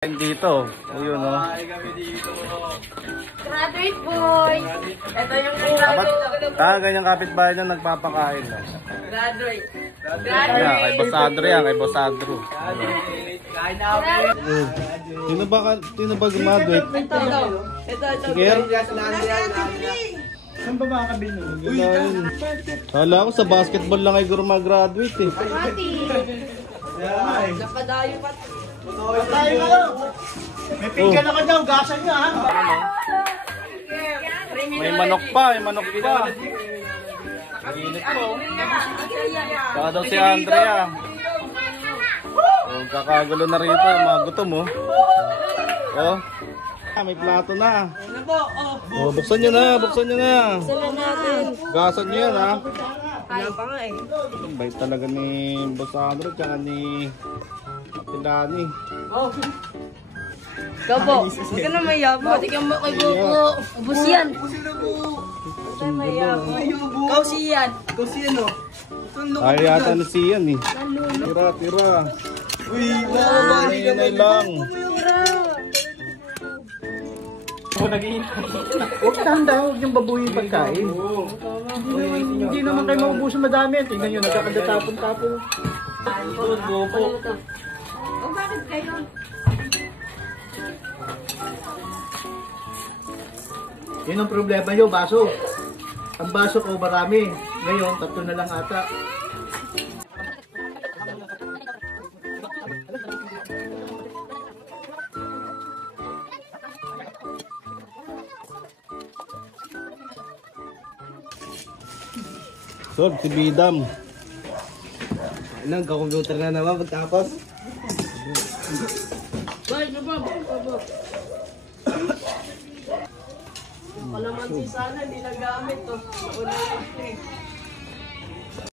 Dito, ayun o. Graduate boy! Ito yung Ganyang kapitbahay na nagpapakain. No? graduate. Yeah, kay Boss Andrew yan, kay Boss Andrew. Sino ba gumaduate? Ito. Sige. Saan ba makakabili nun? Kala ko sa basketball lang ay guro mag-graduate eh. Napadayo pa. Tayo ka lang! May pinggan na ka daw, gasan nyo ha! May manok pa. Init po. Saka daw si Andrea. Oh, kakagulo na rito, mga gutom oh. Oh. May plato na. Oh, buksan nyo na. Gasan nyo yan ha. Wala pa nga eh. Bait talaga ni Boss Andrew tsaka ni Lani. Gabo, huwag ka na mayabot. Tignan mo kay Goku. Ubus yan. Ikaw siyan. Ay yata na siyan eh. Tira. Uy, Hinay lang. huwag tanda, huwag niyong babuhin pagkain. Hindi naman kayo maubusan madami. Tingnan nyo, nagkakadatapon-tapon. Oh, bakit kayo? Yun ang problema nyo, baso. Ang baso ko marami. Ngayon, 3 na lang ata. Sod, si Bidam. Nagka-computer na naman pagtapos. Kalamansi sana, hindi nagamit to. Nauna